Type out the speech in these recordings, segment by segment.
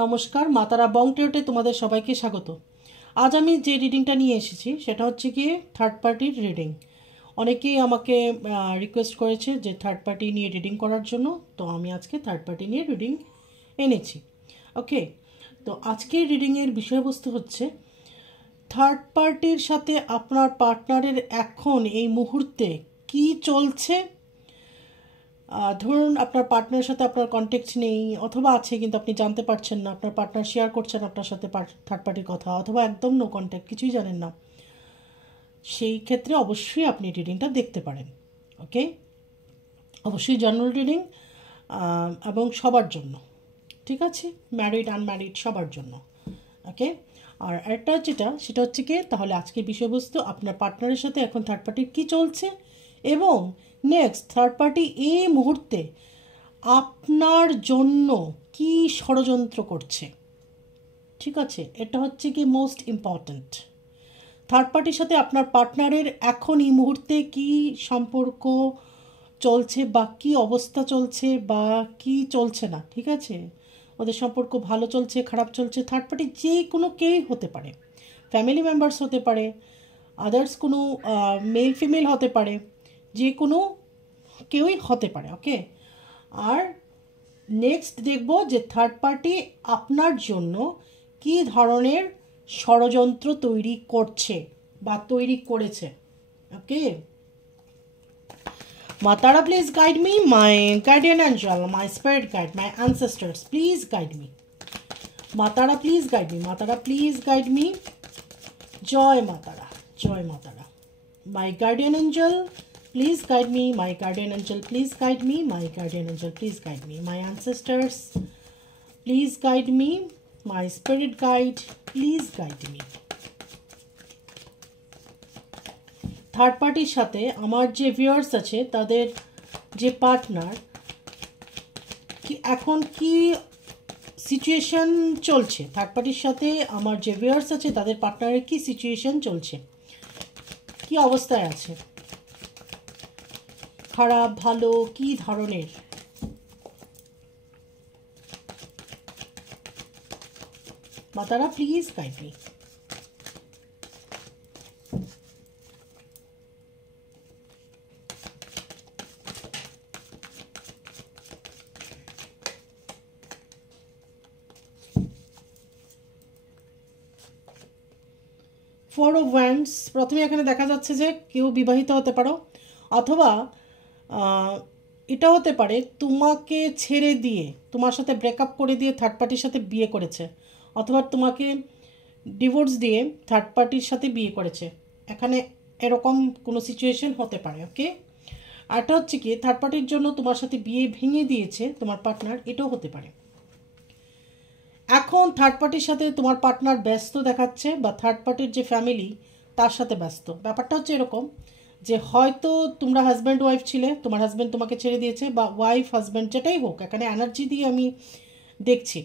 নমস্কার, মাতারা বংটেওতে তোমাদের সবাইকে স্বাগত। আজ আমি যে রিডিংটা নিয়ে এসেছি সেটা হচ্ছে গিয়ে থার্ড পার্টির রিডিং। অনেকেই আমাকে রিকোয়েস্ট করেছে যে থার্ড পার্টি নিয়ে রিডিং করার জন্য, তো আমি আজকে থার্ড পার্টি নিয়ে রিডিং এনেছি। ওকে, তো আজকের রিডিংয়ের বিষয়বস্তু হচ্ছে থার্ড পার্টির সাথে আপনার পার্টনারের এখন এই মুহূর্তে কি চলছে। ধরুন আপনার পার্টনারের সাথে আপনার কন্ট্যাক্ট নেই, অথবা আছে কিন্তু আপনি জানতে পারছেন না, আপনার পার্টনার শেয়ার করছেন আপনার সাথে থার্ড পার্টির কথা, অথবা একদম নো কন্ট্যাক্ট, কিছুই জানেন না। সেই ক্ষেত্রে অবশ্যই আপনি রিডিংটা দেখতে পারেন। ওকে, অবশ্যই জেনারেল রিডিং এবং সবার জন্য, ঠিক আছে, ম্যারিড আনম্যারিড সবার জন্য। ওকে, আর একটা সেটা হচ্ছে কি, তাহলে আজকের বিষয়বস্তু আপনার পার্টনারের সাথে এখন থার্ড পার্টির কী চলছে এবং নেক্সট থার্ড পার্টি এই মুহূর্তে আপনার জন্য কি ষড়যন্ত্র করছে। ঠিক আছে, এটা হচ্ছে কি মোস্ট ইম্পর্ট্যান্ট। থার্ড পার্টির সাথে আপনার পার্টনারের এখন এই মুহূর্তে কি সম্পর্ক চলছে, বা কী অবস্থা চলছে, বা কি চলছে না। ঠিক আছে, ওদের সম্পর্ক ভালো চলছে, খারাপ চলছে। থার্ড পার্টি যে কোনো কেউই হতে পারে, ফ্যামিলি মেম্বার্স হতে পারে, আদার্স কোনো মেল ফিমেল হতে পারে, যে কোনো কেউই হতে পারে। ওকে, আর নেক্সট দেখব যে থার্ড পার্টি আপনার জন্য কি ধরনের ষড়যন্ত্র তৈরি করছে বা তৈরি করেছে। ওকে, Matara, please guide me, my guardian angel, my spirit guide, my ancestors, please guide me. Matara, please guide me. Matara, please guide me. Joy Matara, Joy Matara. My guardian angel, please guide me. My guardian angel, please guide me. My guardian angel, please guide me. My ancestors, please guide me. My spirit guide, please guide me. Third পার্টির সাথে আমার যে viewers আছে, তাদের যে partner কি এখন কি সিচুয়েশন চলছে। থার্ড পার্টির সাথে আমার যে ভিউয়ার্স আছে তাদের পার্টনারের কি সিচুয়েশন চলছে, কি অবস্থায় আছে, খারাপ ভালো কি ধরনের। মাতারা please guide me. Four of wands, প্রথমে এখানে দেখা যাচ্ছে যে কেউ বিবাহিত হতে পারো, অথবা এটা হতে পারে তোমাকে ছেড়ে দিয়ে, তোমার সাথে ব্রেকআপ করে দিয়ে থার্ড পার্টির সাথে বিয়ে করেছে, অথবা তোমাকে ডিভোর্স দিয়ে থার্ড পার্টির সাথে বিয়ে করেছে। এখানে এরকম কোনো সিচুয়েশন হতে পারে। ওকে, আরটা হচ্ছে কি থার্ড পার্টির জন্য তোমার সাথে বিয়ে ভেঙে দিয়েছে তোমার পার্টনার, এটাও হতে পারে। এখন থার্ড পার্টির সাথে তোমার পার্টনার ব্যস্ত দেখাচ্ছে, বা থার্ড পার্টির যে ফ্যামিলি তার সাথে ব্যস্ত। ব্যাপারটা হচ্ছে এরকম যে হয়তো তোমরা হাজব্যান্ড ওয়াইফ ছিলে, তোমার হাজব্যান্ড তোমাকে ছেড়ে দিয়েছে, বা ওয়াইফ হাজব্যান্ড যেটাই হোক, এখানে এনার্জি দিয়ে আমি দেখছি।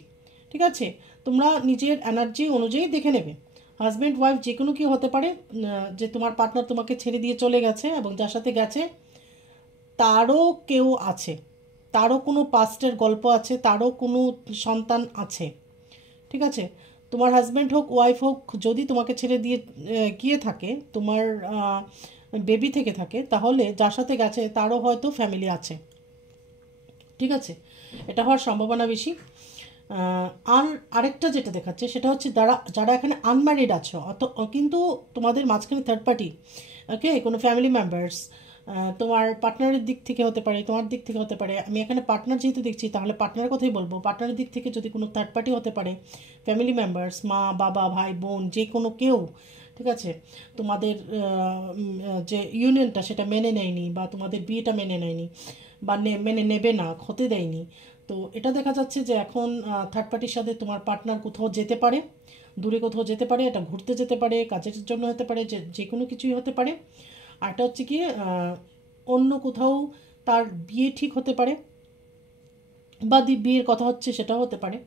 ঠিক আছে, তোমরা নিজের এনার্জি অনুযায়ী দেখে নেবে। হাজব্যান্ড ওয়াইফ যে কোনো কেউ হতে পারে, যে তোমার পার্টনার তোমাকে ছেড়ে দিয়ে চলে গেছে এবং যার সাথে গেছে তারও কেউ আছে, তারও কোনো পাস্টের গল্প আছে, তারও কোনো সন্তান আছে। ঠিক আছে, তোমার হাজব্যান্ড হোক ওয়াইফ হোক, যদি তোমাকে ছেড়ে দিয়ে গিয়ে থাকে, তোমার বেবি থেকে থাকে, তাহলে যার সাথে গেছে তারও হয়তো ফ্যামিলি আছে। ঠিক আছে, এটা হওয়ার সম্ভাবনা বেশি। আরেকটা যেটা দেখাচ্ছে সেটা হচ্ছে যারা এখানে আনম্যারিড আছো, কিন্তু তোমাদের মাঝখানে থার্ড পার্টি, ওকে, কোনো ফ্যামিলি মেম্বার্স তোমার পার্টনারের দিক থেকে হতে পারে, তোমার দিক থেকে হতে পারে। আমি এখানে পার্টনার যেহেতু দেখছি, তাহলে পার্টনারের কথাই বলবো। পার্টনারের দিক থেকে যদি কোনো থার্ড পার্টি হতে পারে, ফ্যামিলি মেম্বার্স, মা বাবা ভাই বোন, যে কোনো কেউ, ঠিক আছে, তোমাদের যে ইউনিয়নটা সেটা মেনে নেয়নি, বা তোমাদের বিয়েটা মেনে নেয়নি, বা মেনে নেবে না, হতে দেয়নি। তো এটা দেখা যাচ্ছে যে এখন থার্ড পার্টির সাথে তোমার পার্টনার কোথাও যেতে পারে, দূরে কোথাও যেতে পারে, এটা ঘুরতে যেতে পারে, কাজের জন্য হতে পারে, যে কোনো কিছুই হতে পারে। আরটা হচ্ছে কি অন্য কোথাও তার বিয়ে ঠিক হতে পারে, বা বিয়ের কথা হচ্ছে সেটাও হতে পারে।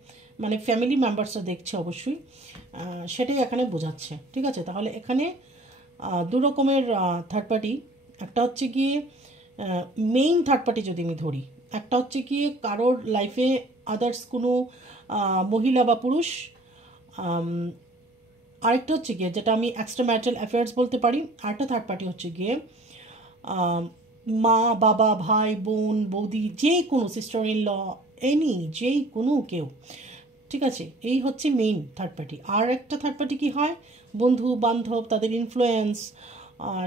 মানে ফ্যামিলি মেম্বার্সরা দেখছে অবশ্যই, সেটাই এখানে বোঝাচ্ছে। ঠিক আছে, তাহলে এখানে দু রকমের থার্ড পার্টি। একটা হচ্ছে গিয়ে মেইন থার্ড পার্টি যদি আমি ধরি, একটা হচ্ছে কি কারোর লাইফে আদার্স কোনো মহিলা বা পুরুষ। আরেকটা হচ্ছে গিয়ে যেটা আমি এক্সট্রা ম্যারিটাল অ্যাফেয়ার্স বলতে পারি, আরেকটা থার্ড পার্টি হচ্ছে গিয়ে মা বাবা ভাই বোন বৌদি, যে কোনো সিস্টার ইন ল, যেই কোনো কেউ, ঠিক আছে। এই হচ্ছে মেইন থার্ড পার্টি। আর একটা থার্ড পার্টি কী হয়, বন্ধু বান্ধব, তাদের ইনফ্লুয়েন্স,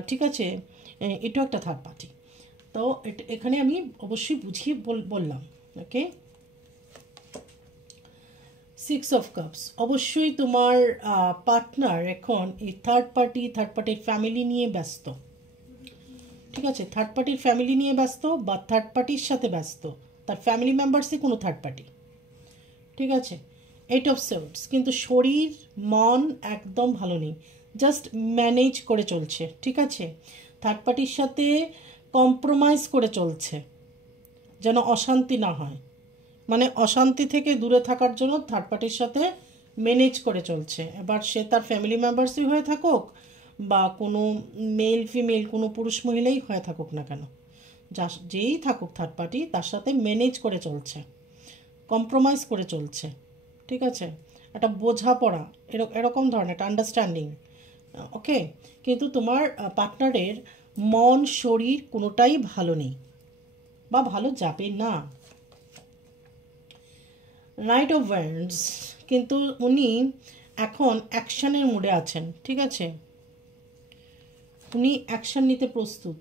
ঠিক আছে, এটাও একটা থার্ড পার্টি। তো এখানে আমি অবশ্যই বুঝিয়ে বললাম। ওকে, 6 অফ কাপস, অবশ্যই তোমার পার্টনার এখন এই থার্ড পার্টির ফ্যামিলি নিয়ে ব্যস্ত, ঠিক আছে। থার্ড পার্টির ফ্যামিলি নিয়ে ব্যস্ত বা থার্ড পার্টির সাথে ব্যস্ত, তার ফ্যামিলি মেম্বার্সই কোনো থার্ড পার্টি, ঠিক আছে। 8 অফ সোর্ডস, কিন্তু শরীর মন একদম ভালো নেই, জাস্ট ম্যানেজ করে চলছে, ঠিক আছে। থার্ড পার্টির সাথে কম্প্রোমাইজ করে চলছে যেন অশান্তি না হয়, মানে অশান্তি থেকে দূরে থাকার জন্য থার্ড পার্টির সাথে ম্যানেজ করে চলছে। এবার সে তার ফ্যামিলি মেম্বার্সই হয়ে থাকুক বা কোনো মেল ফিমেল কোনো পুরুষ মহিলাই হয়ে থাকুক না কেন, যেই থাকুক থার্ড পার্টি, তার সাথে ম্যানেজ করে চলছে, কম্প্রোমাইজ করে চলছে, ঠিক আছে। একটা বোঝাপড়া এরকম ধরনের একটা আন্ডারস্ট্যান্ডিং, ওকে। কিন্তু তোমার পার্টনারের মন শরীর কোনোটাই ভালো নেই বা ভালো যাবে না। নাইট অফ ওয়ান্ডস, কিন্তু উনি এখন অ্যাকশানের মুডে আছেন, ঠিক আছে, উনি অ্যাকশান নিতে প্রস্তুত।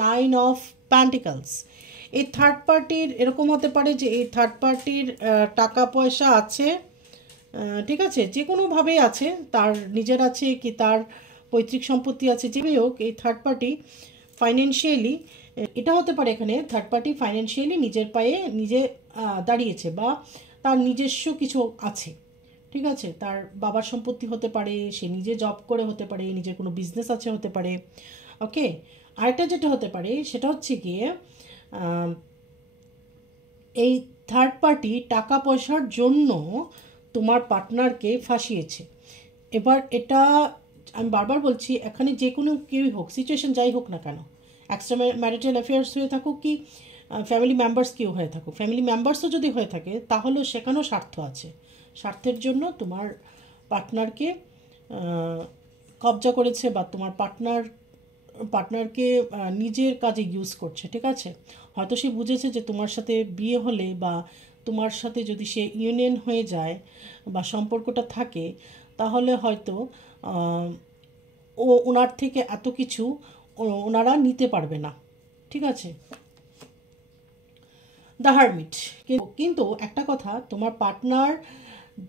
9 অফ প্যান্টিকলস, এই থার্ড পার্টির এরকম হতে পারে যে এই থার্ড পার্টির টাকা পয়সা আছে, ঠিক আছে, যে কোনোভাবেই আছে, তার নিজের আছে কি তার পৈতৃক সম্পত্তি আছে, যেভাবেই হোক এই থার্ড পার্টি ফাইন্যান্সিয়ালি, এটা হতে পারে এখানে থার্ড পার্টি ফাইন্যান্সিয়ালি নিজের পায়ে নিজে দাঁড়িয়েছে বা তার নিজস্ব কিছু আছে, ঠিক আছে। তার বাবার সম্পত্তি হতে পারে, সে নিজে জব করে হতে পারে, নিজের কোনো বিজনেস আছে হতে পারে, ওকে। আরেকটা যেটা হতে পারে সেটা হচ্ছে গিয়ে এই থার্ড পার্টি টাকা পয়সার জন্য তোমার পার্টনারকে ফাঁসিয়েছে। এবার এটা আমি বারবার বলছি, এখানে যে কোনো কেউই হোক, সিচুয়েশন যাই হোক না কেন, এক্সট্রা ম্যারিটাল অ্যাফেয়ার্স হয়ে থাকুক কি ফ্যামিলি মেম্বার্স কেউ হয়ে থাকুক, ফ্যামিলি মেম্বার্সও যদি হয়ে থাকে তাহলেও সেখানেও স্বার্থ আছে। স্বার্থের জন্য তোমার পার্টনারকে কবজা করেছে বা তোমার পার্টনারকে নিজের কাজে ইউজ করছে, ঠিক আছে। হয়তো সে বুঝেছে যে তোমার সাথে বিয়ে হলে বা তোমার সাথে যদি সে ইউনিয়ন হয়ে যায় বা সম্পর্কটা থাকে, তাহলে হয়তো ওনার থেকে এত কিছু ওনারা নিতে পারবে না, ঠিক আছে। দ্য হারমিট, কিন্তু একটা কথা, তোমার পার্টনার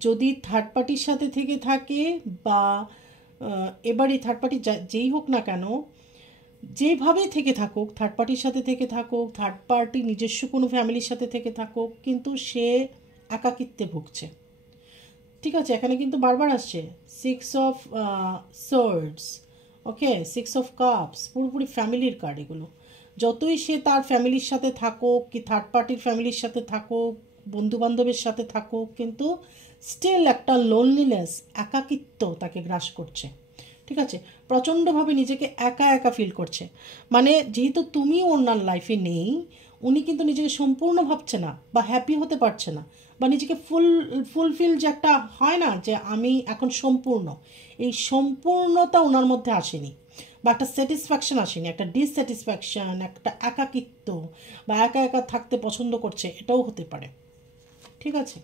যদি থার্ড পার্টির সাথে থেকে থাকে বা এবার এই থার্ড পার্টি যেই হোক না কেন, যেভাবেই থেকে থাকুক, থার্ড পার্টির সাথে থেকে থাকুক, থার্ড পার্টি নিজস্ব কোনো ফ্যামিলির সাথে থেকে থাকুক, কিন্তু সে একাকিত্বে ভুগছে, ঠিক আছে। এখানে কিন্তু বারবার আসছে 6 of swords, okay, 6 of cups, পুরোপুরি ফ্যামিলির কার্ড এগুলো। যতই সে তার ফ্যামিলির সাথে থাকুক কি থার্ড পার্টির ফ্যামিলির সাথে থাকুক, বন্ধুবান্ধবের সাথে থাকুক, কিন্তু স্টিল একটা লোনলিনেস, একাকিত্ব তাকে গ্রাস করছে, ঠিক আছে। প্রচণ্ডভাবে নিজেকে একা একা ফিল করছে, মানে যেহেতু তুমি ওনার লাইফে নেই, উনি কিন্তু নিজেকে সম্পূর্ণ ভাবছে না বা হ্যাপি হতে পারছে না, বা নিজেকে ফুলফিল যে একটা হয় না যে আমি এখন সম্পূর্ণ, এই সম্পূর্ণতা ওনার মধ্যে আসেনি বা একটা স্যাটিসফ্যাকশন আসেনি, একটা ডিসস্যাটিসফ্যাকশন, একটা একাকিত্ব বা একা একা থাকতে পছন্দ করছে, এটাও হতে পারে, ঠিক আছে।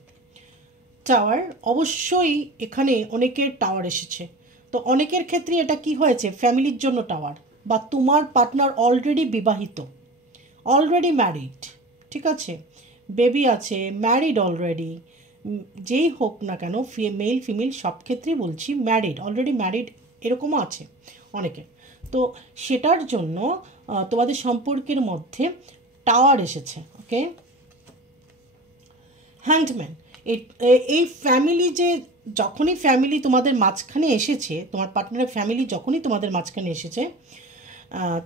টাওয়ার, অবশ্যই এখানে অনেকের টাওয়ার এসেছে, তো অনেকের ক্ষেত্রে এটা কি হয়েছে, ফ্যামিলির জন্য টাওয়ার, বা তোমার পার্টনার অলরেডি বিবাহিত, অলরেডি ম্যারিড, ঠিক আছে, বেবি আছে, ম্যারিড অলরেডি, যেই হোক না কেন, মেল ফিমেল সব ক্ষেত্রেই বলছি ম্যারিড, অলরেডি ম্যারিড এরকমও আছে অনেকের। তো সেটার জন্য তোমাদের সম্পর্কের মধ্যে টাওয়ার এসেছে, ওকে। হ্যান্ডম্যান, এই ফ্যামিলি যে যখনই ফ্যামিলি তোমাদের মাঝখানে এসেছে, তোমার পার্টনারের ফ্যামিলি যখনই তোমাদের মাঝখানে এসেছে,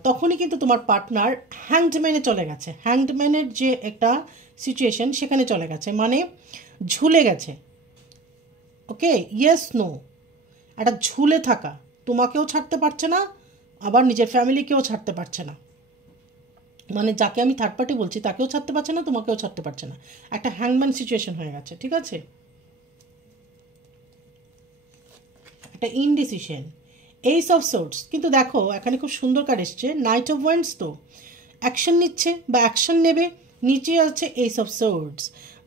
তখনই কিন্তু তোমার পার্টনার হ্যান্ডম্যানে চলে গেছে, হ্যান্ডম্যানের যে একটা সিচুয়েশন সেখানে চলে গেছে, মানে ঝুলে গেছে, ওকে। ইয়েস নো, একটা ঝুলে থাকা, তোমাকেও ছাড়তে পারছে না, আবার নিজের ফ্যামিলিকেও ছাড়তে পারছে না, মানে যাকে আমি থার্ড পার্টি বলছি তাকেও ছাড়তে পারছে না, তোমাকেও ছাড়তে পারছে না, একটা হ্যাংম্যান সিচুয়েশন হয়ে গেছে, ঠিক আছে, একটা ইনডিসিশন, এইস অফ সোর্টস। কিন্তু দেখো এখানে খুব সুন্দর কার্ড এসছে, নাইট অফ ওয়ান্ডস, তো অ্যাকশন নিচ্ছে বা অ্যাকশন নেবে। নিচে আছে এইস অফ সোর্টস,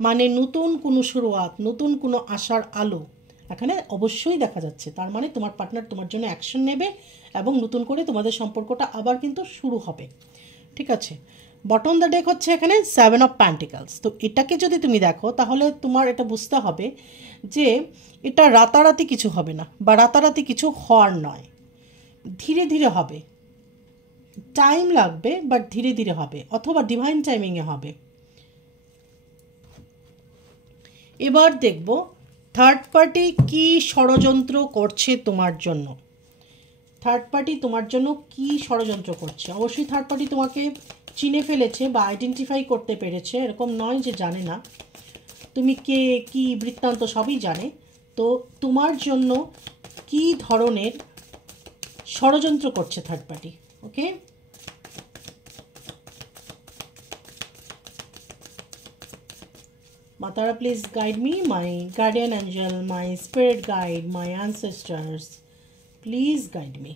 মানে নতুন কোনো শুরুয়াত, নতুন কোনো আশার আলো এখানে অবশ্যই দেখা যাচ্ছে। তার মানে তোমার পার্টনার তোমার জন্য অ্যাকশন নেবে এবং নতুন করে তোমাদের সম্পর্কটা আবার কিন্তু শুরু হবে, ঠিক আছে। বটম দ্য ডেক হচ্ছে এখানে 7 অফ প্যান্টিকলস। তো এটাকে যদি তুমি দেখো তাহলে তোমার এটা বুঝতে হবে যে এটা রাতারাতি কিছু হবে না বা রাতারাতি কিছু হওয়ার নয়, ধীরে ধীরে হবে, টাইম লাগবে বাট ধীরে ধীরে হবে, অথবা ডিভাইন টাইমিংয়ে হবে। এবার দেখব থার্ড পার্টি কি ষড়যন্ত্র করছে তোমার জন্য। থার্ড পার্টি তোমার জন্য কি ষড়যন্ত্র করছে। অবশ্যই থার্ড পার্টি তোমাকে চিনে ফেলেছে বা আইডেন্টিফাই করতে পেরেছে, এরকম নয় যে জানে না, তুমি কে কি বৃত্তান্ত সবই জানে। তো তোমার জন্য কি ধরনের ষড়যন্ত্র করছে third party, okay. Matara, please guide me, my guardian angel, my spirit guide, my ancestors, please guide me.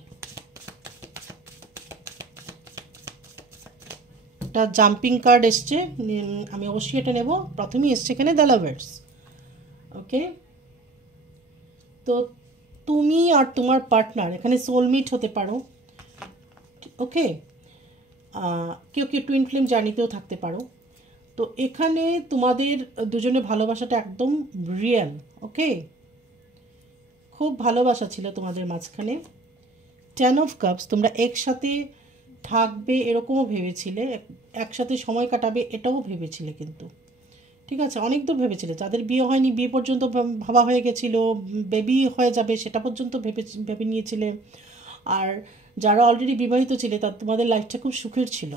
একটা জাম্পিং কার্ড এসছে, আমি অবশ্যই এটা নেব। প্রথমেই এসছে এখানে দ্য লাভার্স, ওকে। তো তুমি আর তোমার পার্টনার এখানে সোলমেট হতে পারো, ওকে। কেউ কেউ টুইন ফ্লেম জার্নিতেও থাকতে পারো। তো এখানে তোমাদের দুজনের ভালোবাসাটা একদম রিয়েল, ওকে, খুব ভালোবাসা ছিল তোমাদের মাঝখানে। 10 অফ কাপস, তোমরা একসাথে থাকবে এরকমও ভেবেছিলে, একসাথে সময় কাটাবে এটাও ভেবেছিলে, কিন্তু ঠিক আছে অনেক দূর ভেবেছিলে। যাদের বিয়ে হয়নি বিয়ে পর্যন্ত ভাবা হয়ে গেছিল, বেবি হয়ে যাবে সেটা পর্যন্ত ভেবে নিয়েছিলে। আর যারা অলরেডি বিবাহিত ছিলে তার তোমাদের লাইফটা খুব সুখের ছিল।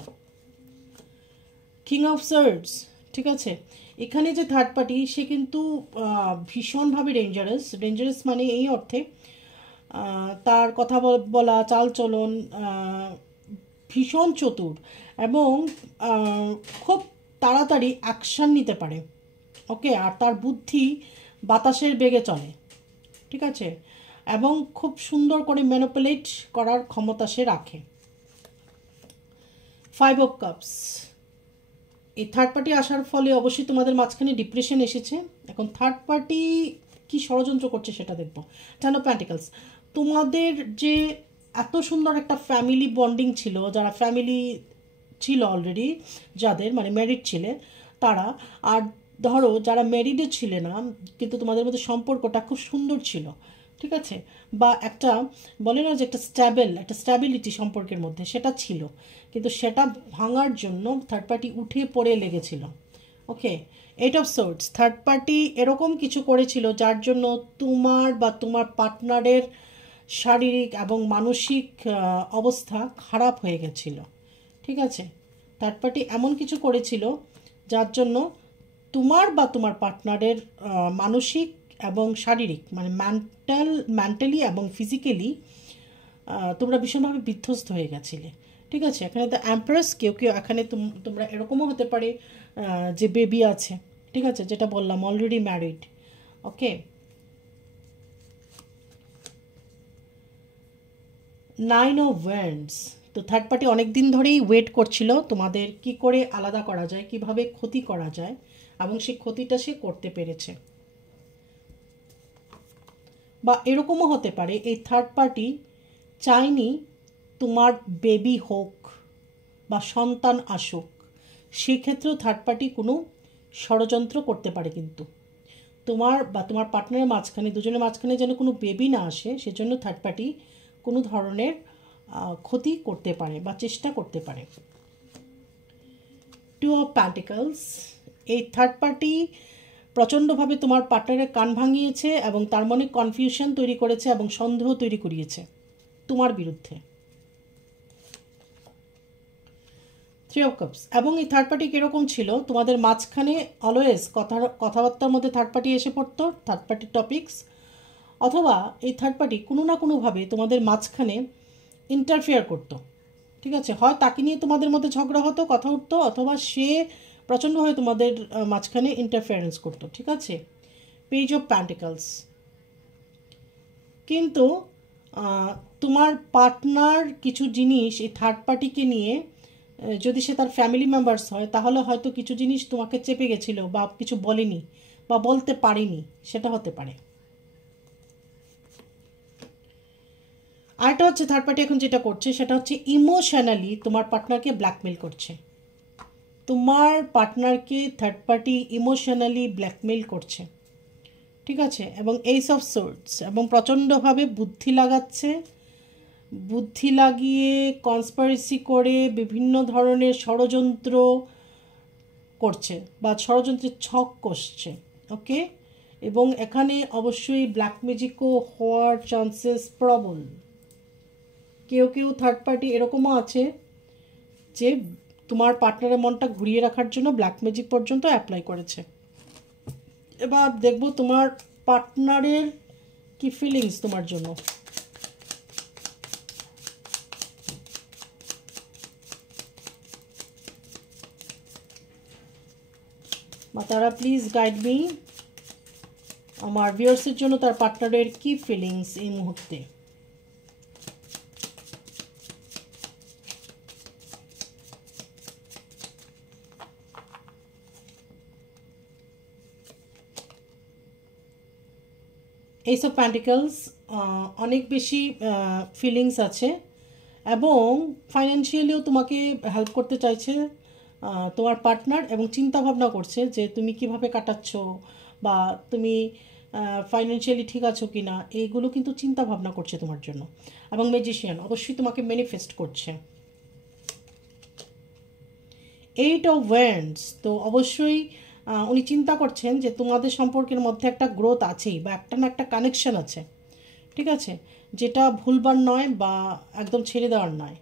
কিং অফ সার্ডস, ঠিক আছে। এখানে যে থার্ড পার্টি সে কিন্তু ভীষণভাবে ডেঞ্জারাস মানে এই অর্থে তার কথা বলা চালচলন ভীষণ চতুর এবং খুব তাড়াতাড়ি অ্যাকশান নিতে পারে, ওকে। আর তার বুদ্ধি বাতাসের বেগে চলে, ঠিক আছে, এবং খুব সুন্দর করে ম্যানিপুলেট করার ক্ষমতা সে রাখে। 5 অফ কাপস, এই থার্ড পার্টি আসার ফলে অবশ্যই তোমাদের মাঝখানে ডিপ্রেশন এসেছে। এখন থার্ড পার্টি কি ষড়যন্ত্র করছে সেটা দেখবো। 10 অফ পেন্টিকলস, তোমাদের যে এত সুন্দর একটা ফ্যামিলি বন্ডিং ছিল, যারা ফ্যামিলি ছিল অলরেডি, যাদের মানে ম্যারিড ছিলে তারা, আর ধরো যারা ম্যারিডে ছিলে না কিন্তু তোমাদের মধ্যে সম্পর্কটা খুব সুন্দর ছিল, ঠিক আছে, বা একটা বলে না যে একটা স্ট্যাবিলিটি সম্পর্কের মধ্যে সেটা ছিল, কিন্তু সেটা ভাঙার জন্য থার্ড পার্টি উঠে পড়ে লেগেছিল, ওকে। 8 অফ সোর্ডস, থার্ড পার্টি এরকম কিছু করেছিল যার জন্য তোমার বা তোমার পার্টনারের শারীরিক এবং মানসিক অবস্থা খারাপ হয়ে গেছিল, ঠিক আছে। থার্ড পার্টি এমন কিছু করেছিল যার জন্য তোমার বা তোমার পার্টনারের মানসিক এবং শারীরিক মানে মেন্টালি এবং ফিজিক্যালি তোমরা ভীষণভাবে বিধ্বস্ত হয়ে গেছিলে, ঠিক আছে। এখানে দ্য এম্প্রেস, কেউ কেউ এখানে তোমরা এরকমও হতে পারে যে বেবি আছে, ঠিক আছে, যেটা বললাম already married, okay. 9 of wands, তো থার্ড পার্টি অনেক দিন ধরেই ওয়েট করছিল তোমাদের কি করে আলাদা করা যায়, কিভাবে ক্ষতি করা যায়, এবং সেই ক্ষতিটা সে করতে পেরেছে। বা এরকমও হতে পারে এই থার্ড পার্টি চায়নি তোমার বেবি হোক বা সন্তান আসুক, সেক্ষেত্রেও থার্ড পার্টি কোনো ষড়যন্ত্র করতে পারে, কিন্তু তোমার বা তোমার পার্টনারের মাঝখানে দুজনের মাঝখানে যেন কোনো বেবি না আসে সেজন্য থার্ড পার্টি কোনো ধরনের ক্ষতি করতে পারে বা চেষ্টা করতে পারে। 2 অফ পেন্টিকলস, এই থার্ড পার্টি প্রচণ্ডভাবে তোমার পার্টনারের কান ভাঙিয়েছে এবং তার মনে কনফিউশন তৈরি করেছে এবং সন্দেহ তৈরি করিয়েছে তোমার বিরুদ্ধে। 3 অফ কাপস, এবং এই থার্ড পার্টি কীরকম ছিল তোমাদের মাঝখানে অলওয়েজ কথাবার্তার মধ্যে থার্ড পার্টি এসে পড়তো, থার্ড পার্টির টপিকস, অথবা এই থার্ড পার্টি কোনো না কোনোভাবে তোমাদের মাঝখানে ইন্টারফেয়ার করতো, ঠিক আছে, হয় তাকে নিয়ে তোমাদের মধ্যে ঝগড়া হতো, কথা উঠতো, অথবা সে প্রচণ্ডভাবে তোমাদের মাঝখানে ইন্টারফারেন্স করতো। ঠিক আছে, পেজ অফ প্যান্টিকলস। কিন্তু আহ, তোমার পার্টনার কিছু জিনিস এই থার্ড পার্টিকে নিয়ে, যদি সে তার ফ্যামিলি মেম্বার্স হয়, তাহলে হয়তো কিছু জিনিস তোমাকে চেপে গেছিল বা কিছু বলেনি বা বলতে পারেনি, সেটা হতে পারে। আরেকটা হচ্ছে থার্ড পার্টি এখন যেটা করছে সেটা হচ্ছে ইমোশনালি তোমার পার্টনারকে ব্ল্যাকমেল করছে। তোমার পার্টনারকে থার্ড পার্টি ইমোশনালি ব্ল্যাকমেল করছে। ঠিক আছে, এবং এইস অফ সোর্টস, এবং প্রচণ্ডভাবে বুদ্ধি লাগাচ্ছে, বুদ্ধি লাগিয়ে কনস্পারেসি করে বিভিন্ন ধরনের ষড়যন্ত্র করছে বা ষড়যন্ত্রের ছক কষছে। ওকে, এবং এখানে অবশ্যই ব্ল্যাক ম্যাজিকও হওয়ার চান্সেস প্রবল। কেউ কেউ থার্ড পার্টি এরকমও আছে যে তোমার পার্টনারের মনটা ঘুরিয়ে রাখার জন্য ব্ল্যাক ম্যাজিক পর্যন্ত অ্যাপ্লাই করেছে। এবার দেখবো তোমার পার্টনারের কি ফিলিংস তোমার জন্য। বা তারা প্লিজ গাইড মি, আমার ভিউয়ার্সের জন্য তার পার্টনারের কি ফিলিংস এই মুহূর্তে। এইস অফ প্যান্টিকলস, অনেক বেশি ফিলিংস আছে, এবং ফাইন্যান্সিয়ালিও তোমাকে হেল্প করতে চাইছে তোমার পার্টনার, এবং চিন্তা ভাবনা করছে যে তুমি কিভাবে কাটাচ্ছ বা তুমি ফাইন্যান্সিয়ালি ঠিক আছো কি না, এইগুলো কিন্তু চিন্তা ভাবনা করছে তোমার জন্য। এবং ম্যাজিশিয়ান অবশ্যই তোমাকে ম্যানিফেস্ট করছে। এইট অফ ওয়ান্ডস, তো অবশ্যই উনি চিন্তা করছেন যে তোমাদের সম্পর্কের মধ্যে একটা গ্রোথ আছেই, বা একটা না একটা কানেকশন আছে। ঠিক আছে, যেটা ভুলবার নয় বা একদম ছেড়ে দেওয়ার নয়।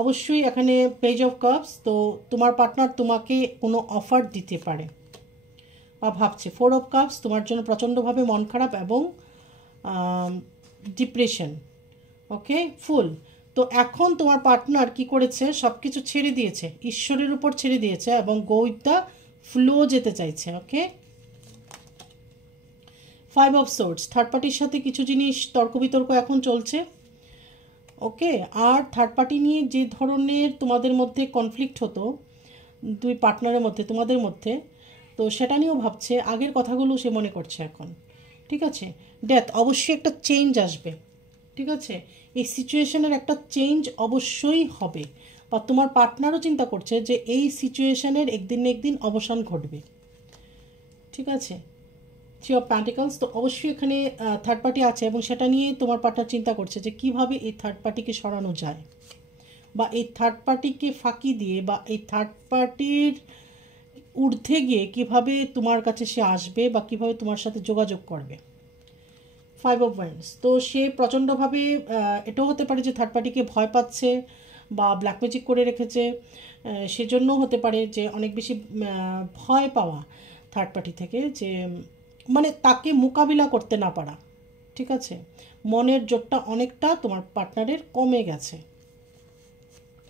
অবশ্যই এখানে পেজ অফ কাপস, তো তোমার পার্টনার তোমাকে কোনো অফার দিতে পারে বা ভাবছে। ফোর অফ কাপস, তোমার জন্য প্রচণ্ডভাবে মন খারাপ এবং ডিপ্রেশন। ওকে, ফুল। তো এখন তোমার পার্টনার কি করেছে, সব কিছু ছেড়ে দিয়েছে, ঈশ্বরের উপর ছেড়ে দিয়েছে, এবং গো উইথ দ্য ফ্লো যেতে চাইছে। ওকে, ফাইভ অফ সোর্টস, থার্ড পার্টির সাথে কিছু জিনিস তর্ক বিতর্ক এখন চলছে। ওকে, আর থার্ড পার্টি নিয়ে যে ধরনের তোমাদের মধ্যে কনফ্লিক্ট হতো দুই পার্টনারের মধ্যে, তোমাদের মধ্যে, তো সেটা নিয়েও ভাবছে, আগের কথাগুলো সে মনে করছে এখন। ঠিক আছে, ডেথ, অবশ্যই একটা চেঞ্জ আসবে। ঠিক আছে, এই সিচুয়েশনের একটা চেঞ্জ অবশ্যই হবে, বা তোমার পার্টনারও চিন্তা করছে যে এই সিচুয়েশনের একদিন না একদিন অবসান ঘটবে। ঠিক আছে, থ্রি অফ প্যান্টিকলস, তো অবশ্যই এখানে থার্ড পার্টি আছে, এবং সেটা নিয়ে তোমার পার্টনার চিন্তা করছে যে কিভাবে এই থার্ড পার্টিকে সরানো যায়, বা এই থার্ড পার্টিকে ফাঁকি দিয়ে, বা এই থার্ড পার্টির ঊর্ধ্বে গিয়ে কিভাবে তোমার কাছে সে আসবে বা কিভাবে তোমার সাথে যোগাযোগ করবে। ফাইভ অফ ওয়ান্ডস, তো সে প্রচণ্ডভাবে এটাও হতে পারে যে থার্ড পার্টিকে ভয় পাচ্ছে বা ব্ল্যাক ম্যাজিক করে রেখেছে, সেজন্য হতে পারে যে অনেক বেশি ভয় পাওয়া থার্ড পার্টি থেকে, যে মানে তাকে মোকাবিলা করতে না পারা। ঠিক আছে, মনের জোরটা অনেকটা তোমার পার্টনারের কমে গেছে।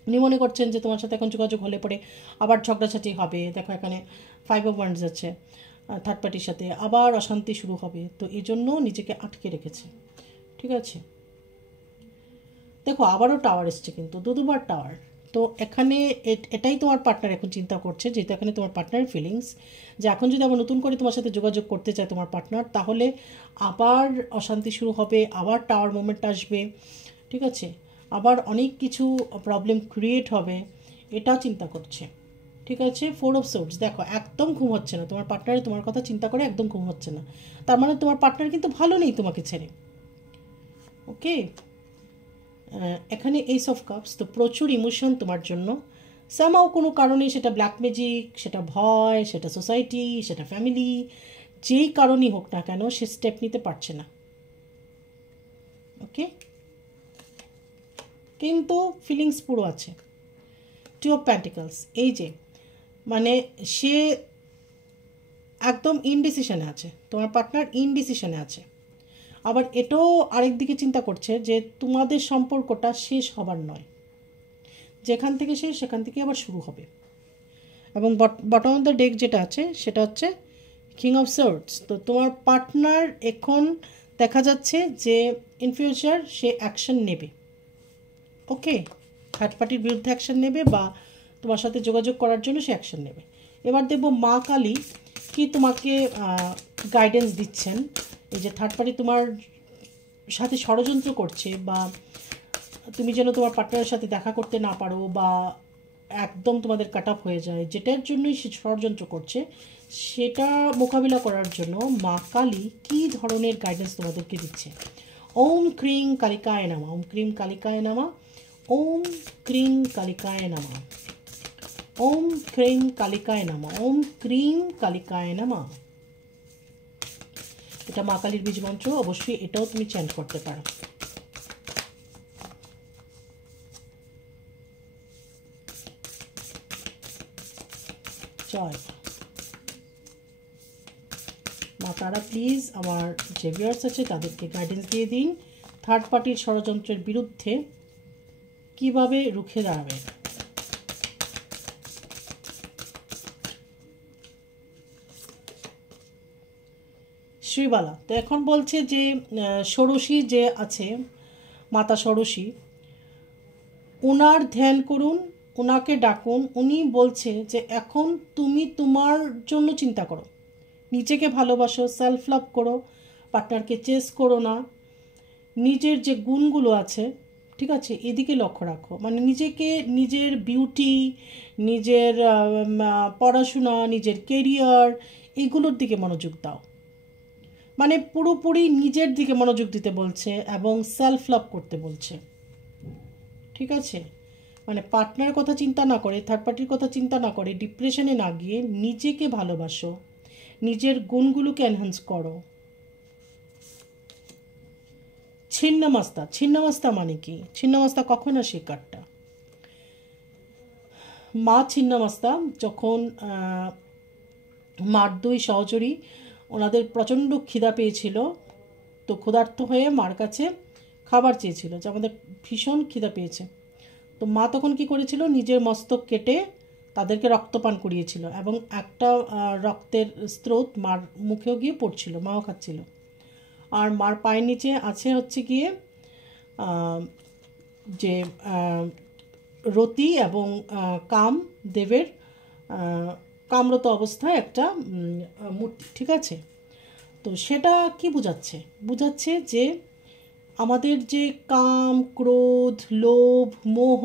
উনি মনে করছেন যে তোমার সাথে এখন যোগাযোগ হলে পরে আবার ঝগড়াঝাটি হবে। দেখো এখানে ফাইভ অফ ওয়ান্ডস আছে, থার্ড পার্টির সাথে আবার অশান্তি শুরু হবে, তো এই জন্য নিজেকে আটকে রেখেছে। ঠিক আছে, দেখো আবারও টাওয়ার এসছে, কিন্তু দুবার টাওয়ার। তো এখানে এটাই তোমার পার্টনার এখন চিন্তা করছে, যেহেতু এখানে তোমার পার্টনারের ফিলিংস, যে এখন যদি আবার নতুন করে তোমার সাথে যোগাযোগ করতে চায় তোমার পার্টনার, তাহলে আবার অশান্তি শুরু হবে, আবার টাওয়ার মোমেন্ট আসবে। ঠিক আছে, আবার অনেক কিছু প্রবলেম ক্রিয়েট হবে, এটা চিন্তা করছে। ঠিক আছে, ফোর অফ সোর্টস, দেখো একদম ঘুম হচ্ছে না তোমার পার্টনারে, তোমার কথা চিন্তা করে একদম ঘুম হচ্ছে না। তার মানে তোমার পার্টনার কিন্তু ভালো নেই তোমাকে ছেড়ে। ওকে, এখানে এইস অফ কাপস, তো প্রচুর ইমোশন তোমার জন্য। সামাও কোনো কারণে, সেটা ব্ল্যাক ম্যাজিক, সেটা ভয়, সেটা সোসাইটি, সেটা ফ্যামিলি, যেই কারণই হোক না কেন, সে স্টেপ নিতে পারছে না। ওকে, কিন্তু ফিলিংস পুরো আছে। টু অফ প্যান্টিকলস, এই যে মানে সে একদম ইনডিসিশনে আছে, তোমার পার্টনার ইনডিসিশনে আছে। আবার এটাও আরেক দিকে চিন্তা করছে যে তোমাদের সম্পর্কটা শেষ হবার নয়। যেখান থেকে শেষ সেখান থেকে আবার শুরু হবে। এবং বটম অফ দ্য ডেক যেটা আছে সেটা হচ্ছে কিং অফ সোর্ডস। তো তোমার পার্টনার এখন দেখা যাচ্ছে যে ইন ফিউচার সে অ্যাকশন নেবে, ওকে, থার্ড পার্টির বিরুদ্ধে অ্যাকশন নেবে বা তোমার সাথে যোগাযোগ করার জন্য সে অ্যাকশন নেবে। এবার দেখব মা কালী কি তোমাকে গাইডেন্স দিচ্ছেন। এই যে থার্ড পার্টি তোমার সাথে ষড়যন্ত্র করছে বা তুমি যেন তোমার পার্টনারের সাথে দেখা করতে না পারো বা একদম তোমাদের কাট আপ হয়ে যায়, যেটার জন্যই সে ষড়যন্ত্র করছে, সেটা মোকাবিলা করার জন্য মা কালী কী ধরনের গাইডেন্স তোমাদেরকে দিচ্ছে। ওম ক্রিং কালিকায় নামা, ওম ক্রিং কালিকায় নামা, ওম ক্রিং কালিকায় নামা, ওম ক্রিং কালিকায় নামা, ওম ক্রিং কালিকায় নামা। এটা মা কালীর বীজ মন্ত্র, অবশ্যই এটাও তুমি চ্যান্ট করতে পারো। জয় মা তারা, প্লিজ আমার যে ভিউয়ার্স আছে তাদেরকে গাইডেন্স দিয়ে দিন থার্ড পার্টির ষড়যন্ত্রের বিরুদ্ধে কিভাবে রুখে দাঁড়াবে। শ্রীবালা তো এখন বলছে যে ষোড়শী যে আছে, মাতা ষোড়শী, ওনার ধ্যান করুন, ওনাকে ডাকুন। উনি বলছে যে এখন তুমি তোমার জন্য চিন্তা করো, নিজেকে ভালোবাসো, সেলফ লাভ করো, পার্টনারকে চেস করো না, নিজের যে গুণগুলো আছে, ঠিক আছে, এদিকে লক্ষ্য রাখো। মানে নিজেকে, নিজের বিউটি, নিজের পড়াশোনা, নিজের কেরিয়ার, এগুলোর দিকে মনোযোগ দাও। মানে পুরোপুরি নিজের দিকে মনোযোগ দিতে বলছে এবং সেলফ লাভ করতে বলছে, ঠিক আছে। মানে পার্টনারের কথা চিন্তা না করে, থার্ড পার্টির কথা চিন্তা না করে, ডিপ্রেশনে না গিয়ে নিজেকে ভালোবাসো, নিজের গুণগুলোকে এনহ্যান্স করো। ছিন্নমস্তা, ছিন্নমস্তা মানে কি? ছিন্নমস্তা কখন আসে কার্ডটা? মা ছিন্নমস্তা যখন মার দুই সহচরী ওনাদের প্রচণ্ড খিদা পেয়েছিল, তো ক্ষুধার্ত হয়ে মার কাছে খাবার চেয়েছিল যে আমাদের ভীষণ খিদা পেয়েছে। তো মা তখন কি করেছিল, নিজের মস্তক কেটে তাদেরকে রক্তপান করিয়েছিল এবং একটা রক্তের স্রোত মার মুখেও গিয়ে পড়ছিল, মাও খাচ্ছিল। আর মার পায়ের নিচে আছে হচ্ছে গিয়ে যে রতি এবং কাম দেবের কামরত অবস্থায় একটা মূর্তি, ঠিক আছে। তো সেটা কি বোঝাচ্ছে? বোঝাচ্ছে যে আমাদের যে কাম, ক্রোধ, লোভ, মোহ,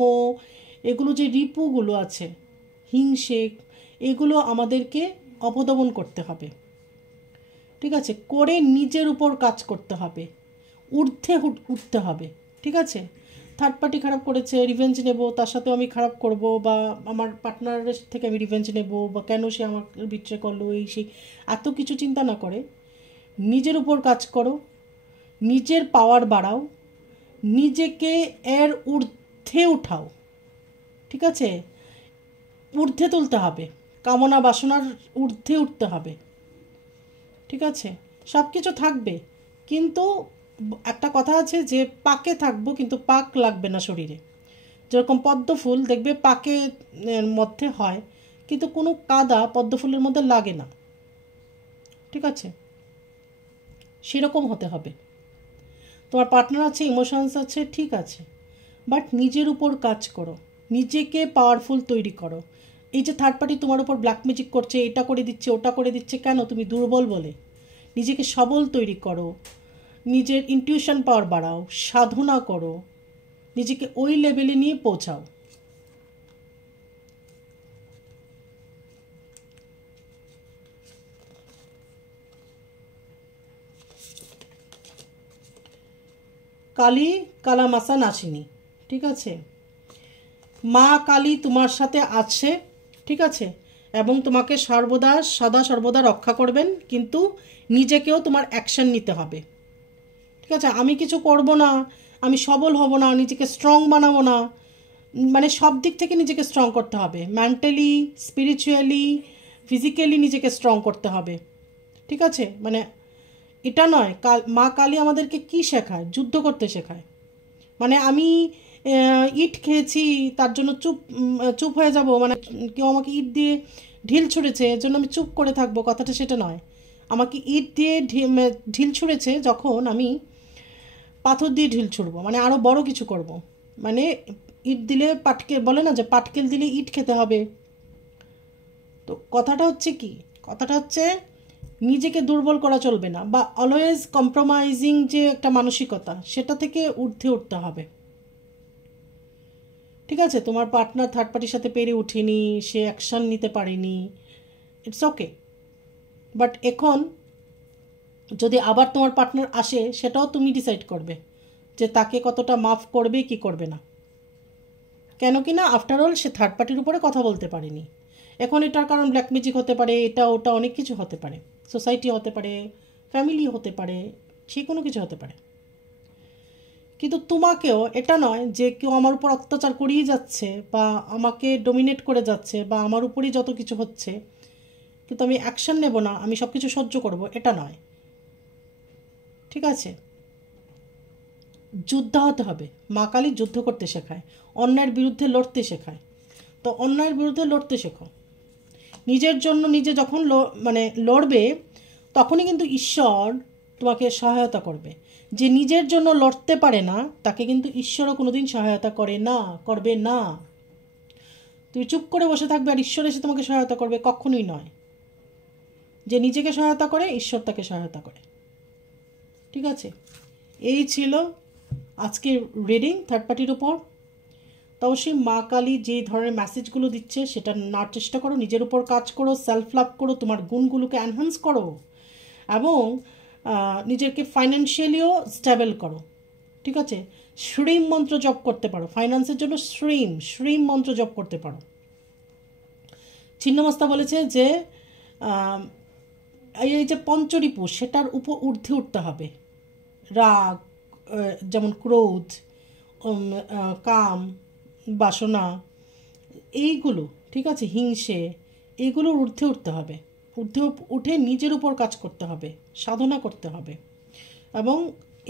এগুলো যে রিপুগুলো আছে, হিংসে, এগুলো আমাদেরকে অবদমন করতে হবে, ঠিক আছে, করে নিজের উপর কাজ করতে হবে, ঊর্ধ্বে উঠতে হবে, ঠিক আছে। থার্ড পার্টি খারাপ করেছে, রিভেঞ্জ নেব, তার সাথেও আমি খারাপ করব, বা আমার পার্টনারের থেকে আমি রিভেঞ্জ নেব, বা কেন সে আমার বিট্রে করলো, এই সেই এত কিছু চিন্তা না করে নিজের উপর কাজ করো, নিজের পাওয়ার বাড়াও, নিজেকে এর ঊর্ধ্বে উঠাও, ঠিক আছে। ঊর্ধ্বে তুলতে হবে, কামনা বাসনার ঊর্ধ্বে উঠতে হবে, ঠিক আছে। সব কিছু থাকবে, কিন্তু একটা কথা আছে যে পাকে থাকবো কিন্তু পাক লাগবে না শরীরে। যেরকম পদ্ম ফুল দেখবে পাকে মধ্যে হয়, কিন্তু কোনো কাদা পদ্ম ফুলের মধ্যে লাগে না, ঠিক আছে। সেরকম হতে হবে। তোমার পার্টনার আছে, ইমোশনস আছে, ঠিক আছে, বাট নিজের উপর কাজ করো, নিজেকে পাওয়ারফুল তৈরি করো। এই যে থার্ড পার্টি তোমার উপর ব্ল্যাক ম্যাজিক করছে, এটা করে দিচ্ছে, ওটা করে দিচ্ছে, কেন? তুমি দুর্বল বলে। নিজেকে সবল তৈরি করো, নিজের ইনটিউশন পাওয়ার বাড়াও, সাধনা করো, নিজেকে ওই লেভেলে নিয়ে পৌঁছাও। কালী কালামাসা নাসিনী, ঠিক আছে। মা কালী তোমার সাথে আছে, ঠিক আছে, এবং তোমাকে সর্বদা রক্ষা করবেন, কিন্তু নিজেকেও তোমার অ্যাকশন নিতে হবে, ঠিক আছে। আমি কিছু করব না, আমি সবল হব না, নিজেকে স্ট্রং বানাবো না, মানে সব দিক থেকে নিজেকে স্ট্রং করতে হবে, মেন্টালি, স্পিরিচুয়ালি, ফিজিক্যালি নিজেকে স্ট্রং করতে হবে, ঠিক আছে। মানে এটা নয়, মা কালী আমাদেরকে কি শেখায়? যুদ্ধ করতে শেখায়। মানে আমি ইট খেয়েছি তার জন্য চুপ হয়ে যাব, মানে কেউ আমাকে ইট দিয়ে ঢিল ছুঁড়েছে এর জন্য আমি চুপ করে থাকবো, কথাটা সেটা নয়। আমাকে ইট দিয়ে ঢিল ছুঁড়েছে, যখন আমি পাথর দিয়ে ঢিল ছুঁড়বো, মানে আরও বড় কিছু করব। মানে ইট দিলে বলে না যে পাটকেল দিলে ইট খেতে হবে। তো কথাটা হচ্ছে কি, কথাটা হচ্ছে নিজেকে দুর্বল করা চলবে না, বা অলওয়েজ কম্প্রোমাইজিং যে একটা মানসিকতা, সেটা থেকে ঊর্ধ্বে উঠতে হবে। ঠিক আছে, তোমার পার্টনার থার্ড পার্টির সাথে পেরে উঠেনি, সে অ্যাকশান নিতে পারেনি, ইটস ওকে। বাট এখন যদি আবার তোমার পার্টনার আসে, সেটাও তুমি ডিসাইড করবে যে তাকে কতটা মাফ করবে কি করবে না। কেন কি না, আফটারঅল সে থার্ড পার্টির উপরে কথা বলতে পারেনি। এখন এটার কারণ ব্ল্যাক ম্যাজিক হতে পারে, এটা ওটা অনেক কিছু হতে পারে, সোসাইটি হতে পারে, ফ্যামিলি হতে পারে, যে কোনো কিছু হতে পারে। কিন্তু তোমাকেও এটা নয় যে কেউ আমার উপর অত্যাচার করিয়ে যাচ্ছে বা আমাকে ডমিনেট করে যাচ্ছে বা আমার উপরই যত কিছু হচ্ছে, কিন্তু আমি অ্যাকশন নেব না, আমি সব কিছু সহ্য করব, এটা নয়। ঠিক আছে, যোদ্ধা হতে হবে। মা কালী যুদ্ধ করতে শেখায়, অন্যায়ের বিরুদ্ধে লড়তে শেখায়। তো অন্যায়ের বিরুদ্ধে লড়তে শেখো। নিজের জন্য নিজে যখন মানে লড়বে, তখনই কিন্তু ঈশ্বর তোমাকে সহায়তা করবে। যে নিজের জন্য লড়তে পারে না, তাকে কিন্তু ঈশ্বরও কোনোদিন সহায়তা করে না, করবে না। তুমি চুপ করে বসে থাকবে আর ঈশ্বর এসে তোমাকে সহায়তা করবে, কখনোই নয়। যে নিজেকে সহায়তা করে, ঈশ্বর তাকে সহায়তা করে। ঠিক আছে, এই ছিল আজকের রিডিং থার্ড পার্টির উপর। তো অবশ্যই মা কালী যে ধরনের মেসেজগুলো দিচ্ছে সেটা নেওয়ার চেষ্টা করো, নিজের উপর কাজ করো, সেলফ লাভ করো, তোমার গুণগুলোকে এনহ্যান্স করো, এবং নিজেকে ফাইন্যান্সিয়ালিও স্টেবল করো। ঠিক আছে, শ্রীম মন্ত্র জপ করতে পারো, ফাইন্যান্সের জন্য শ্রীম মন্ত্র জপ করতে পারো। ছিন্নমস্তা বলেছে যে এই যে পঞ্চরিপু, সেটার উপর ঊর্ধ্বে উঠতে হবে। রাগ, যেমন ক্রোধ, কাম, বাসনা, এইগুলো, ঠিক আছে, হিংসে, এইগুলোর ঊর্ধ্বে উঠতে হবে। ঊর্ধ্বে উঠে নিজের উপর কাজ করতে হবে, সাধনা করতে হবে। এবং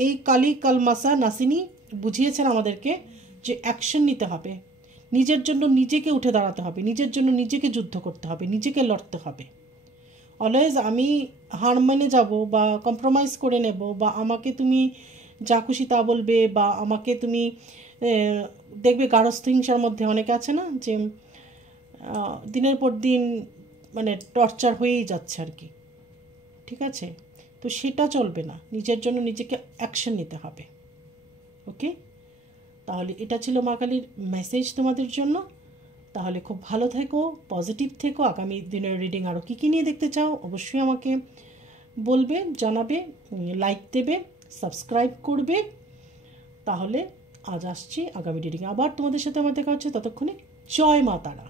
এই কালী কালমাসা নাসিনী বুঝিয়েছেন আমাদেরকে যে অ্যাকশন নিতে হবে, নিজের জন্য নিজেকে উঠে দাঁড়াতে হবে, নিজের জন্য নিজেকে যুদ্ধ করতে হবে, নিজেকে লড়তে হবে। অলওয়েজ আমি হার মেনে যাব বা কম্প্রোমাইজ করে নেব, বা আমাকে তুমি যা খুশি তা বলবে, বা আমাকে তুমি দেখবে গার্হস্থ্য হিংসার মধ্যে অনেকে আছে না, যে দিনের পর দিন মানে টর্চার হয়েই যাচ্ছে আর কি। ঠিক আছে, তো সেটা চলবে না, নিজের জন্য নিজেকে অ্যাকশন নিতে হবে। ওকে, তাহলে এটা ছিল মা কালীর মেসেজ তোমাদের জন্য। তাহলে খুব ভালো থেকো, পজিটিভ থেকো। আগামী দিনের রিডিং আরও কী কী নিয়ে দেখতে চাও অবশ্যই আমাকে বলবে, জানাবে, লাইক দেবে, সাবস্ক্রাইব করবে। তাহলে আজ আসছি আগামী রিডিং, আবার তোমাদের সাথে আমার দেখা হচ্ছে। ততক্ষণে জয় মা তারা।